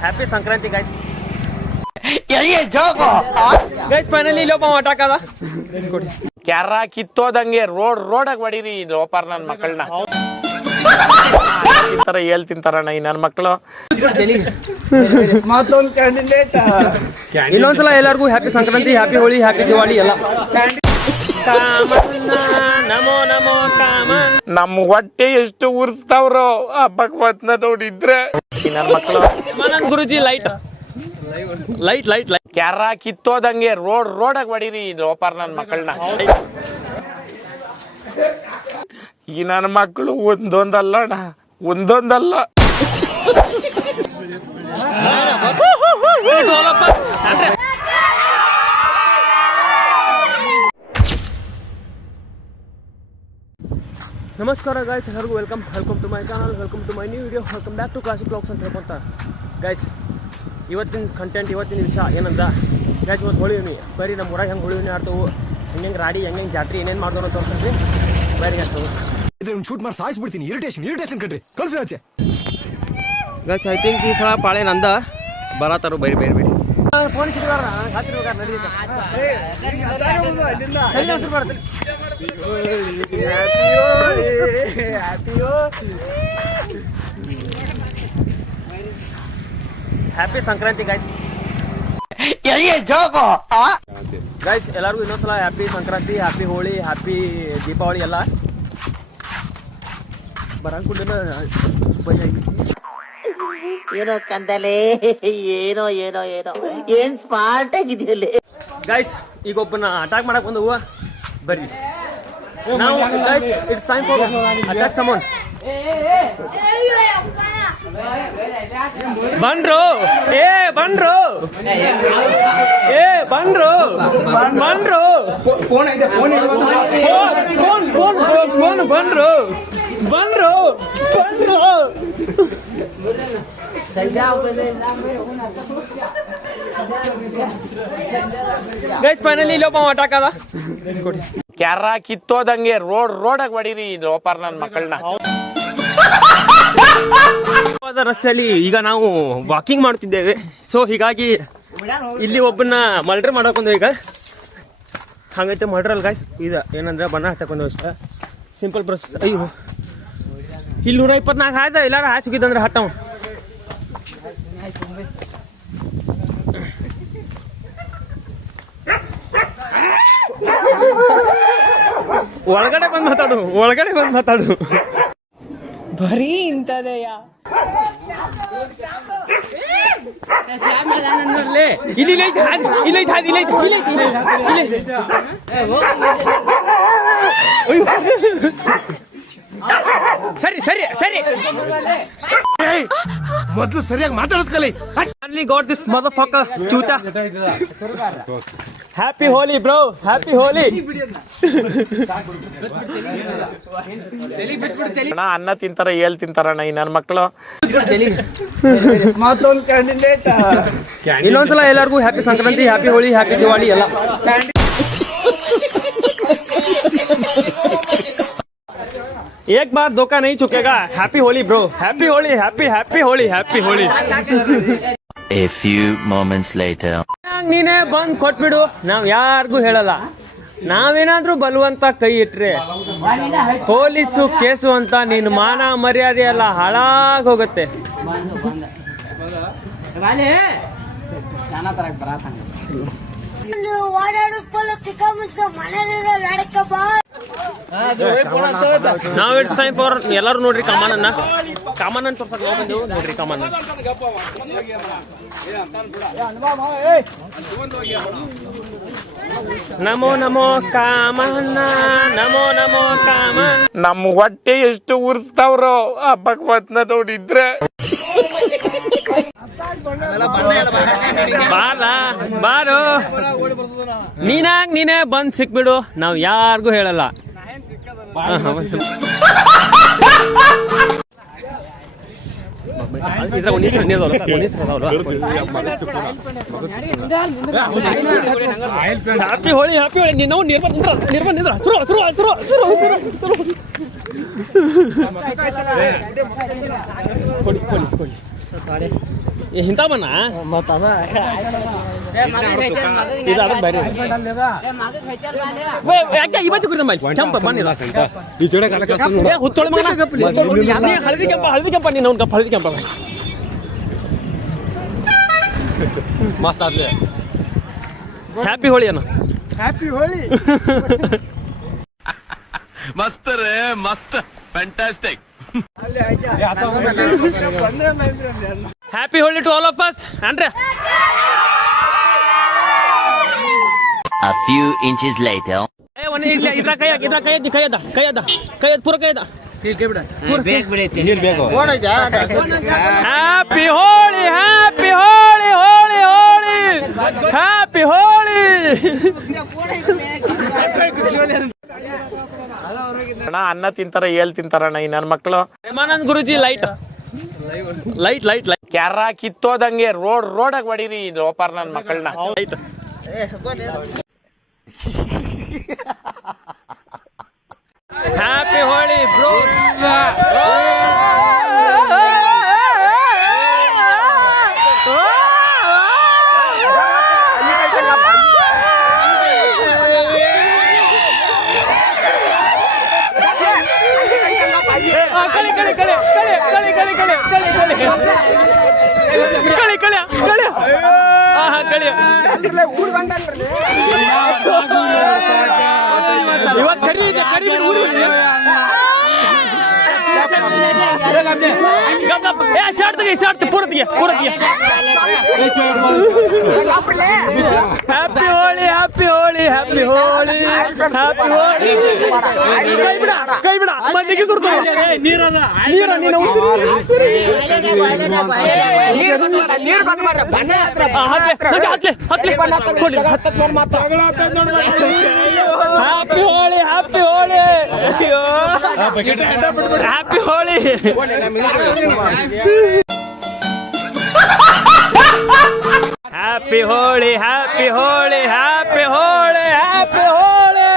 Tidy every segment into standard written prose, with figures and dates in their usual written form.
Happy Sankranti guys. Guys finally ಇಲ್ಲೊಬ್ಬ ಅಟಾಕದ ಕ್ಯಾರ ಕಿತ್ತೋದಂಗೆ ರೋಡಾಗ ಹೊಡೀರಿ ಲೋಪಾರ್ ನನ್ ಮಕ್ಕಳನ್ನ ಹೇಳ್ತಿಂತಾರಣ್ಣ ಈ ನನ್ ಮಕ್ಕಳು. ಮತ್ತೊಂದು ಕ್ಯಾಂಡಿಡೇಟ್ ಇನ್ನೊಂದ್ಸಲ ಎಲ್ಲರಿಗೂ happy Sankranti, happy Holi, happy Diwali ಎಲ್ಲ. ನಮೋ ನಮೋ ಕಾಮನ್. ನಮ್ ಹೊಟ್ಟೆ ಎಷ್ಟು ಉರ್ಸ್ತಾವ್ರೋ ಹಬ್ಬಕ್ ಬಂದ ನೋಡಿದ್ರೆ ನನ್ ಮಕ್ಕಳು. ಗುರುಜಿ ಲೈಟ್ ಲೈಟ್ ಲೈಟ್ ಲೈಟ್ ಕ್ಯಾರ ಕಿತ್ತೋದಂಗೆ ರೋಡಾಗ ಹೊಡೀರಿ ಲೋಪಾರ್ ನನ್ ಮಕ್ಕಳನ್ನ. ಈ ನನ್ನ ಮಕ್ಕಳು ಒಂದೊಂದಲ್ಲ ಅಣ್ಣ, ಒಂದೊಂದಲ್ಲ. ನಮಸ್ಕಾರ ಗೈಸ್, ಎಲ್ಲರಿಗೂ welcome to my channel, welcome to my new video, welcome back to classic blogs ಅಂತ ಹೇಳ್ಕೊಂತ ಗೈಸ್. ಇವತ್ತಿನ ಕಂಟೆಂಟ್, ಇವತ್ತಿನ ವಿಷಯ ಏನಂದ ಗೈಸ್, ಇವತ್ತು ಹೊಳಿವ್ನಿ ಬರೀ ನಮ್ಮ ಊರಾಗ ಹೆಂಗೆ ಹೊಳಿವ್ನಿ ಆಡ್ತವು, ಹೆಂಗೆ ರಾಡಿ, ಹೆಂಗೆ ಜಾತ್ರೆ ಏನೇನು ಮಾಡ್ದೋ ಅಂತ ತೋರಿಸ್ರಿ. ಬರೀ ಆಗ್ತವೆ ಶೂಟ್ ಮಾಡಿ ಸಾಯಿಸ್ಬಿಡ್ತೀನಿ. ಇರಿಟೇಷನ್ ಕಣ್ರಿ, ಕಳ್ಸಿ ಆಚೆ ಗೈಸ್. ಐ ಥಿಂಕ್ ಈ ಸಲ ಪಾಳೆ ನಂದ ಬರತ್ತಾರು. ಬೈರಿ phone happy Sankranti guys. Guys ಎಲ್ಲರಿಗೂ ಇನ್ನೊಂದ್ಸಲ happy Sankranti, happy Holi, happy Deepavali ಎಲ್ಲ. ಬರಂಕುಂಡ ಏನೋ ಕಂದಲೆ, ಏನೋ ಏನೋ ಏನೋ ಏನ್ ಸ್ಮಾರ್ಟ್ ಆಗಿದೆಯಲ್ಲಿ ಗೈಸ್. ಈಗ ಒಬ್ಬನ ಅಟ್ಯಾಕ್ ಮಾಡಕ್ ಬಂದವು, ಬರ್ರಿ ನಾವು guys. It's time for attack summon. ಬಂದ್ರು ಬಂದ್ರು ಬಂದ್ರು ಬಂದ್ರು ಗೈಸ್ ಫೈನಲಿ ಇಲ್ಲೊಬ್ಬ ಅಟಾಕದ ಕ್ಯಾರ ಕಿತ್ತೋದಂಗೆ ರೋಡಾಗ ಹೊಡೀರಿ ಲೋಪಾರ್ ನನ್ ಮಕ್ಕಳನ್ನ. ರಸ್ತೆಯಲ್ಲಿ ಈಗ ನಾವು ವಾಕಿಂಗ್ ಮಾಡ್ತಿದ್ದೇವೆ. ಸೊ ಹೀಗಾಗಿ ಇಲ್ಲಿ ಒಬ್ಬನ ಮರ್ಡರ್ ಮಾಡಕೊಂಡ್ ಈಗ ಹಂಗೈತೆ ಮರ್ಡರ್ ಗೈಸ್. ಇದು ಏನಂದ್ರೆ ಬಣ್ಣ ಹಚ್ಚಕೊಂಡ್ ಇಷ್ಟ ಸಿಂಪಲ್ ಪ್ರೊಸೆಸ್. ಅಯ್ಯೋ ಇಲ್ಲಿ 124 ಆಯ್ತ, ಎಲ್ಲಾರು ಹಾಸಿಗಿದಂದ್ರೆ ಹಟ್ಟವ. ಒಳಗಡೆ ಬಂದ್ ಮಾತಾಡು ಬರೀ ಇಂತದೆಯ. ಸರಿ ಮೊದ್ಲು ಸರಿಯಾಗಿ ಮಾತಾಡೋದ್ ಕಲಿ. ಗಾಟ್ ದಿಸ್ ಮದರ್ಫಕ್ಕರ್ ಚೂತಾ. Happy Holi bro, happy Holi. ಅನ್ನ ತಿಂತಾರ, ಹೇಳ್ತಿಂತಾರಣ್ಣ ಈ ನನ್ನ ಮಕ್ಕಳು. ಮತ್ತೊಂದು ಕ್ಯಾಂಡಿಡೇಟ್ ಇನ್ನೊಂದ್ಸಲ ಎಲ್ಲರಿಗೂ happy Sankranti, happy Holi, happy Diwali ಎಲ್ಲ. एक बार धोखा नहीं चुकेगा. Happy Holi bro, happy Holi, happy Holi, happy Holi. A few moments later. ನೀನೇ ಬಂದ್ ಕೊಟ್ಬಿಡು, ನಾವ್ ಯಾರಿಗೂ ಹೇಳಲ್ಲ. ನಾವೇನಾದ್ರೂ ಬಲವಂತ ಕೈ ಇಟ್ರೆ ಪೊಲೀಸು ಕೇಸು ಅಂತ ನೀನು ಮಾನ ಮರ್ಯಾದೆ ಎಲ್ಲ ಹಾಳಾಗ್ ಹೋಗುತ್ತೆ. ನಾವ್ ಇಟ್ಸ್ ಟೈಮ್ ಫಾರ್ ಎಲ್ಲರೂ ನೋಡ್ರಿ ಕಾಮನ್ ತೋರ್ಸಕ್ ನಾವು ಬಂದೇವು ನೋಡ್ರಿ. ಕಾಮನ್ ನಮೋ ನಮೋ ಕಾಮನ್ನ, ನಮೋ ನಮೋ ಕಾಮನ್. ನಮ್ ಹೊಟ್ಟೆ ಎಷ್ಟು ಉರ್ಸ್ತಾವ್ರೋ ಹಬ್ಬಕ್ ಬಂದ ನೋಡಿದ್ರೆ. ಬಾರೋ ನೀನೇ ಬಂದ್ ಸಿಕ್ಬಿಡು, ನಾವ್ ಯಾರಿಗೂ ಹೇಳಲ್ಲ. Happy Holi, happy Holi. ನಾವು ನಿರ್ಬಂಧ ಕೊಡಿ ಕೊಡಿ ಕೊಡಿ ಇಂಥ ಬಣ್ಣ ಇದು ಅದಕ್ಕೆ ಬೇರೆ ಯಾಕೆ ಇವತ್ತು ಕುಡಿದ ಕೆಂಪ ಬಣ್ಣಿಲ್ಲ ಹುತ್ತೊಳೆ ಮಗನ ಹಳದಿ ಕೆಂಪ ನೀನು ಅವ್ನ ಹಳದಿ ಕೆಂಪ ಮಸ್ತ್ ಆದ್ಲೆ ಹ್ಯಾಪಿ ಹೋಳಿ ಅಣ್ಣ ಹ್ಯಾಪಿ ಹೋಳಿ मस्त रे मस्त fantastic happy Holi to all of us ಅಂದ್ರೆ A few inches later. ಒಂದು ಇದ್ರ ಕೈಯದ ಪೂರ ಕೈಯದ happy Holi happy Holi Holi Holi happy Holi ಅಣ್ಣ ಅನ್ನ ತಿಂತಾರ ಏಳ್ ತಿಂತಾರಣ್ಣ ಈ ನನ್ನ ಮಕ್ಕಳು. Premanand Guruji light light light light ಕ್ಯಾರ ಕಿತ್ತೋದಂಗೆ ರೋಡಾಗ ಹೊಡೀರಿ ಲೋಪಾರ್ ನನ್ನ ಮಕ್ಕಳನ್ನ. Light happy Holi bro. ಕಳಿ ಕಳಿ ಕಳಿ ಕಳಿ ಕಳಿ ಕಳಿ ಕಳಿ ಕಳಿ ಕಳಿ ಕಳಿ ಕಳಿ ಕಳಿ ಇವತ್ತು ಕರಿ ಇದೆ ಕರಿ ಪೂರತಿಗೆ happy Holi happy Holi happy Holi happy Holi. ಕೈ ಬಿಡ ಮಂದಿಗೆ ಸುರ್ತು ನೀರ ನೀನು happy Holi happy Holi happy Holi. Happy Holi happy Holi happy Holi happy Holi.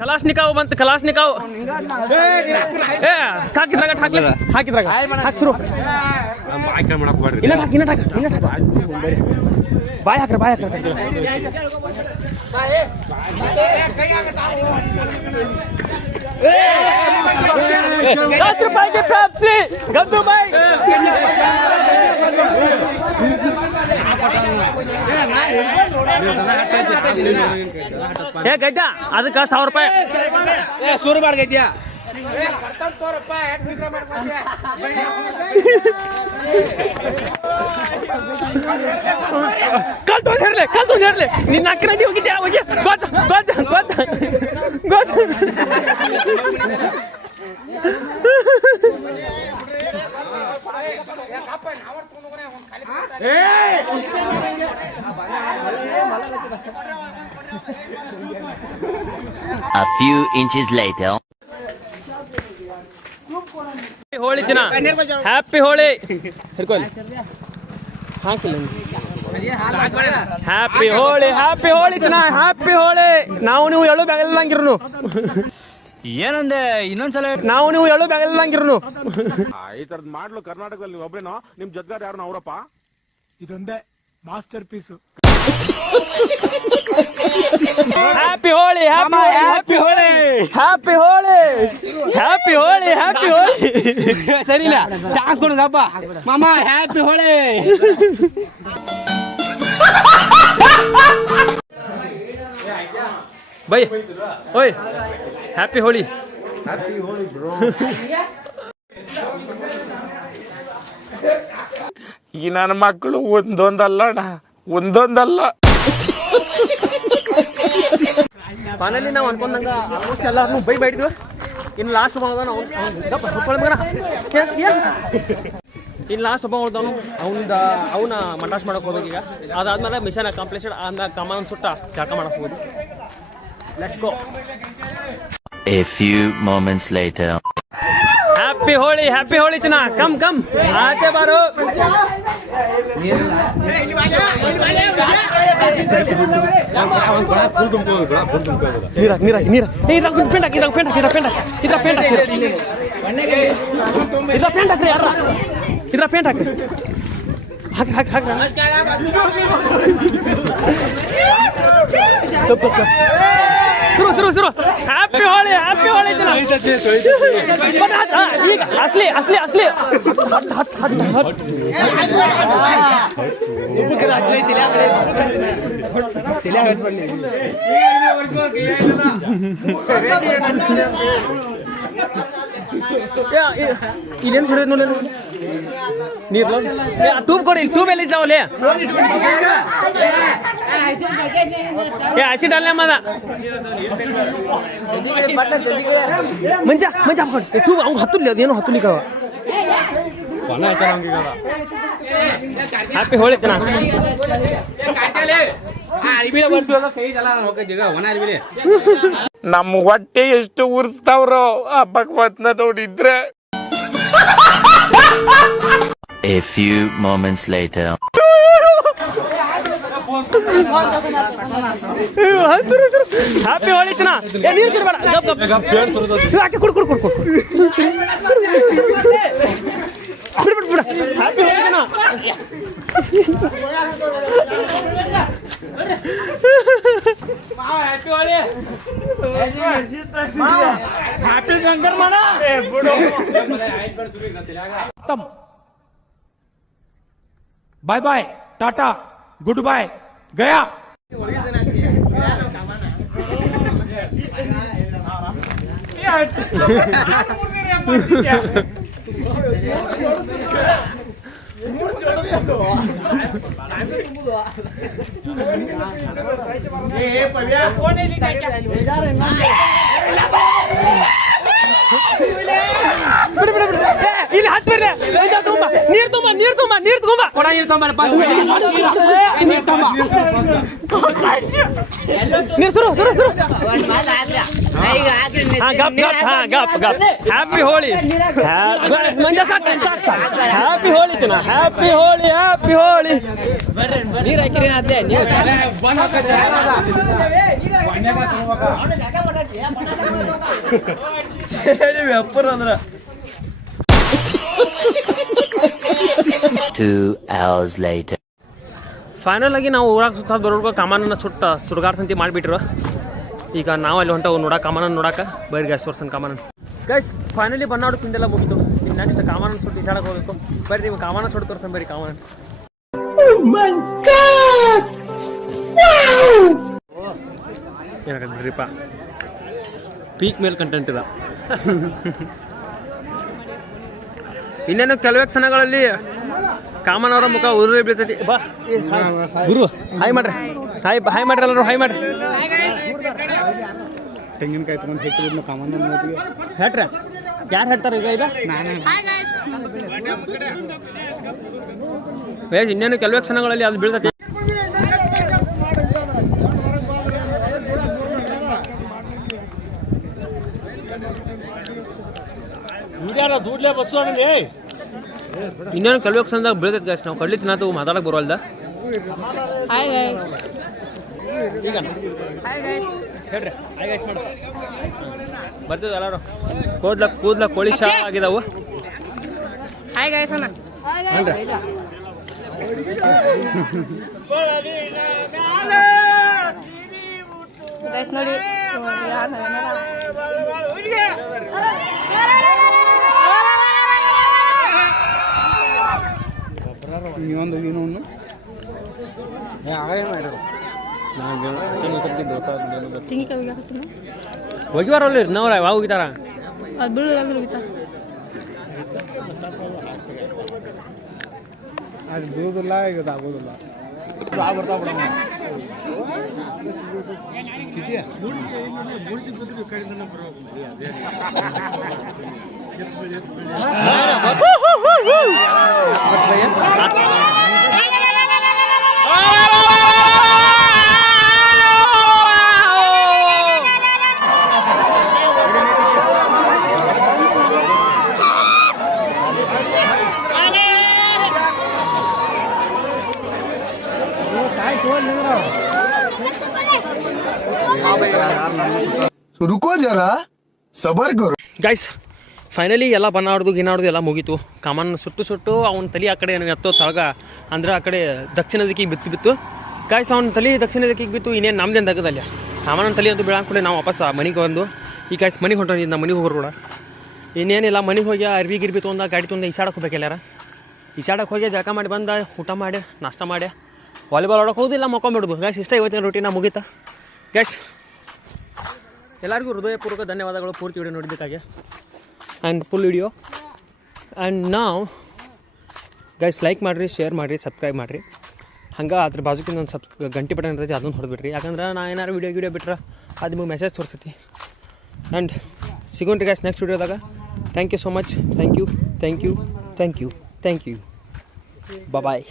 Kalashnikov ಬಂತು ಕಲಾಶ್ನಿಕಾವ್. ಹಾಕಿದ್ರಾಗ ಹಾಕಿದ್ರಾಗ ಹಾಕ್ಸ್ರು ಬಾಯ್ ಹಾಕ್ರ ಬಾಯ್ ಹಾಕ್ರ. ₹10 ಪೆಪ್ಸಿ ಗದ್ದು ಬಾಯ್. ಗದ್ದ ಅದಕ್ಕೆ ₹1000 ಶುರು ಮಾಡ್ಗೈತ್ಯಾ. ಕಲ್ತು ಹೇರ್ಲಿ ನಿನ್ನ ಅಕ್ರಡಿ ಹೋಗಿದ್ಯಾ ಹೋಗಿ ಗೊತ್ತ A few inches later. Holi ಚಿನ್ನ ಹ್ಯಾಪಿ ಹೋಳಿ ಹಿಡ್ಕೊಳ್ಳಿ ಹಾಕಿಲ್ಲ. ಹ್ಯಾಪಿ ಹೋಳಿ ಹ್ಯಾಪಿ ಹೋಳಿ ಚಿನ್ನ ಹ್ಯಾಪಿ ಹೋಳಿ. ನಾವು ನೀವು ಹೇಳು ಬ್ಯಾಗಲ್ಲಂಗಿರ್ನು ಏನಂದೆ ಇನ್ನೊಂದ್ಸಲ ನಾವು ನೀವು ಹೇಳು ಬ್ಯಾಗಲ್ಲಂಗಿರ್ನು. ಈ ತರದ್ ಮಾಡ್ಲು ಕರ್ನಾಟಕದಲ್ಲಿ ಒಬ್ರೇನೋ ನಿಮ್ ಜೊತೆಗಾರ ಯಾರು ಅವರಪ್ಪ. ಇದೊಂದೇ master piece. Happy Holi happy Holi happy Holi happy Holi happy Holi. ಸರಿ ಇಲ್ಲ ಚಾನ್ಸ್ ಕೊಡುಗಪ್ಪ ಮಾಮ ಹ್ಯಾಪಿ ಹೋಳಿ. ಬೈ ಓಯ್ ಹ್ಯಾಪಿ ಹೋಳಿ. ಈ ನನ್ನ ಮಕ್ಕಳು ಒಂದೊಂದಲ್ಲ ಅಣ್ಣ ಒಂದೊಂದಲ್ಲ. ಫೈನಲಿ ನಾವು ಅನ್ಕೊಂಡಂಗ ಆಲ್ಮೋಸ್ಟ್ ಎಲ್ಲಾರು ಬೈದಿದ್ವಿ. ಇನ್ನು ಲಾಸ್ಟ್ ಒಬ್ಬ ಇನ್ನು ಲಾಸ್ಟ್ ಒಬ್ಬ ಉಳ್ದವನು ಅವನ ಮಟಾಸ್ ಮಾಡಕ್ ಹೋಗ್ಬೇಕು. ಈಗ ಅದಾದ್ಮೇಲೆ ಮಿಷನ್ ಅಕಾಂಪ್ಲಿಷ್ಡ್ ಆದ್ಮೇಲೆ ಕಮಾನ್ ಸುಟ್ಟ ಜಾಕ ಮಾಡಕ್ ಹೋಗುದು. Let's go. A few moments later. Happy happy Holi ಚಿನ್ನ ಕಮ್ ಕಮ್ ಆಚೆ ಬಾರು ನೀರ ಪೇಂಟ್ ಹಾಕ್ರಿ ಹಾಕಿ ಶುರು ಹ್ಯಾಪಿ ಹೋಳಿ ಈಗ ಅಸ್ಲಿ ಇಲ್ಲೇನು ಸುಡ ನೋಡಿ ನೀರು ಟ್ಯೂಬ್ ಕೊಡಿ ಟ್ಯೂಬ್ ಎಲ್ಲಿ ಜಾವಲೆ ಆಸಿಡ್ ಅಲ್ಲೇ ಮದ ಮಂಜ ಹಾಕೊಂಡು ಟ್ಯೂಬ್ ಅವ್ನು ಹತ್ತಲಿ ಅದೇನೋ ಹತ್ತಲಿಕ್ಕ ಹ್ಯಾಪಿ ಹೋಳಿ ಚೆನ್ನಾಗಿ ನಮ್ ಹೊಟ್ಟೆ ಎಷ್ಟು ಉರ್ಸ್ತಾವ್ರೋ ಆ ಭಗವತ್ನ ನೋಡಿದ್ರೆ. A few moments later. Happy Holi ಚೆನ್ನಾಗಿ ನೀರು ಕೊಡು ಬಿಡ ಹ್ಯಾಪಿ ಹೋಳಿ ಹ್ಯಾಪಿ ಶಂಕರ್ ಮಾಡ bye bye tata good bye गया ಇಲ್ಲಿ ಹತ್ತಿರ ನೀರು ತುಂಬ ಕೊಡ ನೀರು ಶುರು ಗಪ್ ಹ್ಯಾಪಿ ಹೋಳಿ ಹ್ಯಾಪಿ ಹೋಳಿ ಚಿನ್ನ ಹ್ಯಾಪಿ ಹೋಳಿ ನೀರು ಹಾಕಿರಿ ಅದೇ ವ್ಯಾಪಾರ ಅಂದ್ರ 2 hours later. ಫೈನಲ್ ಆಗಿ ನಾವು ಊರಾಗ ಸುತ್ತ ಬರೋರ್ಗು ಕಾಮಾನನ್ನ ಸುಡುಗಾಡ್ಸಂತಿ ಮಾಡಿಬಿಟ್ರು. ಈಗ ನಾವು ಅಲ್ಲಿ ಹೊಂಟ ಕಾಮಾನ ನೋಡಾಕ ಬೈರ್ ಗ್ಯಾಸ್ ಸೋರ್ಸನ್ ಕಾಮಾನ ಗೈಸ್ ಫೈನಲಿ ಬನ್ನಾಡು ತಿಂದೆಲ್ಲ ಮುಗಿತು. ಇನ್ನು ನೆಕ್ಸ್ಟ್ ಕಾಮಾನ ಸುಟ್ಟು ಇಸಾಡಕ್ಕೆ ಹೋಗ್ಬೇಕು. ಬರ್ರಿ ನೀವು ಕಾಮಾನ ಸುಟ್ಟು ತೋರ್ಸನ್ ಬರ್ರಿ ಕಾಮಾನ. ಏನಾಗಲ್ರಿಪ್ಪ ಪೀಕ್ ಮೇಲ್ ಕಂಟೆಂಟ್ ಇದೆ. ಇನ್ನೇನು ಕೆಲವೇ ಕ್ಷಣಗಳಲ್ಲಿ ಕಾಮನ್ ಅವರ ಮುಖ ಉದುರಿ ಬೀಳ್ತೈತಿ. ಬಾ ಗುರು ಹಾಯ್ ಮಾಡ್ರಿ ಎಲ್ಲರೂ ಹಾಯ್ ಮಾಡ್ರಿ. ತೆಂಗಿನಕಾಯಿ ತಗೊಂಡು ಹೆಚ್ಚು ಕಾಮನ್ ಹೇಳ್ರಿ ಯಾರು ಹೇಳ್ತಾರೆ ಈಗ ಇನ್ನೇನು ಕೆಲವೇ ಕ್ಷಣಗಳಲ್ಲಿ ಅದು ಬೀಳ್ತೈತಿ. ಇನ್ನೇನು ಕೆಲವೇ ಕ್ಷಣದಾಗ ಬೀಳ್ತೈತಿ ಗಾಯ್ಸ್. ನಾವು ಕಡ್ಲಿ ತಿನ್ನತ್ತು ಮಾತಾಡಕ್ ಬರೋಲ್ದ. ಈಗ ಹೇಳ್ರಿ ಹಾಯ್ ಗೈಸ್ ಮಾಡು ಬರ್ತೀವಿ ಎಲ್ಲರೂ. ಕೂದ್ಲ ಕೋಳಿ ಶಾ ಆಗಿದಾವು. ಹಾಯ್ ಗೈಸ್ ಅಣ್ಣ ಗೈಸ್ ನೋಡಿ ನೀವೊಂದು ಇನ್ನೊಂದು ಹೋಗಿವಾರಲ್ಲ ನಾವ್ರ ಯಾವ ಹೋಗಿತಾರ ಅದು ಬೀಳೋಗಿತ್ತ ಅದು ಬೀಳುದಿಲ್ಲ ಈಗ ಆಗೋದಿಲ್ಲ. रुको जरा सबर करो ಗೈಸ್ ಫೈನಲಿ ಎಲ್ಲ ಬಣ್ಣ ಆಡೋದು ಗಿನ್ನಾಡೋದು ಎಲ್ಲ ಮುಗೀತು. ಕಾಮನ್ ಸುಟ್ಟು ಅವ್ನ ತಲೆ ಆ ಕಡೆ ಎತ್ತೋ ತಳಗ ಅಂದ್ರೆ ಆ ಕಡೆ ದಕ್ಷಿಣ ದಿಕ್ಕಿಗೆ ಬಿತ್ತು ಗೈಸ್. ಅವ್ನ ತಲೆ ದಕ್ಷಿಣ ದಿಕ್ಕಿಗೆ ಬಿತ್ತು. ಇನ್ನೇನು ನಮ್ದೇನು ತಗದಲ್ಲ ಕಾಮನ್ ತಲೆ ಅಂತೂ ಬೀಳಾಕೊಂಡೆ ನಾವು ವಾಪಸ್ ಮನೆಗೆ ಬಂದು ಈ ಗೈಸ್ ಮನೆಗೆ ಹೊಂಟೋಗಿದ್ದು ನಮ್ಮ ಮನೆಗೆ ಹೋಗೋರು ಕೂಡ ಇನ್ನೇನಿಲ್ಲ. ಮನೆಗೆ ಹೋಗಿ ಅರ್ವಿ ಗಿರ್ಬಿ ತೊಗೊಂಡ ಗಾಡಿ ತೊಗೊಂಡು ಈಸಾಡಕ್ಕೆ ಹೋಗ್ಬೇಕೆಲ್ಲಾರ. ಈಸಾಡಕ್ಕೆ ಹೋಗಿ ಜಳಕ ಮಾಡಿ ಬಂದ ಊಟ ಮಾಡಿ ನಾಷ್ಟ ಮಾಡಿ ವಾಲಿಬಾಲ್ ಆಡೋಕೆ ಹೋದಿಲ್ಲ ಮಕ್ಕೊಂಬಿಡೋದು ಗೈಸ್. ಇಷ್ಟ ಇವತ್ತಿನ ರೂಟೀನ ಮುಗೀತಾ ಗೈಸ್. ಎಲ್ಲರಿಗೂ ಹೃದಯಪೂರ್ವಕ ಧನ್ಯವಾದಗಳು ಪೂರ್ತಿ ವಿಡಿಯೋ ನೋಡಿದ್ದಕ್ಕಾಗಿ ಆ್ಯಂಡ್ ಫುಲ್ ವಿಡಿಯೋ. ಆ್ಯಂಡ್ ನಾವು ಗೈಸ್ ಲೈಕ್ ಮಾಡಿರಿ, ಶೇರ್ ಮಾಡಿರಿ, ಸಬ್ಸ್ಕ್ರೈಬ್ ಮಾಡಿರಿ. ಹಂಗೆ ಅದ್ರ ಬಾಜುಕಿಂದ ಒಂದು ಗಂಟೆ ಬಟನ್ ಇರ್ತೈತಿ ಅದನ್ನು ಹೊಡೆದ್ಬಿಡ್ರಿ. ಯಾಕಂದ್ರೆ ನಾ ಏನಾರು ವಿಡಿಯೋ ಬಿಟ್ರೆ ಅದು ನಿಮಗೆ ಮೆಸೇಜ್ ತೋರಿಸ್ತೈತಿ. ಆ್ಯಂಡ್ ಸಿಗೋಣ್ರಿ ಗೈಸ್ ನೆಕ್ಸ್ಟ್ ವಿಡಿಯೋದಾಗ. Thank you so much. Thank you. Bye.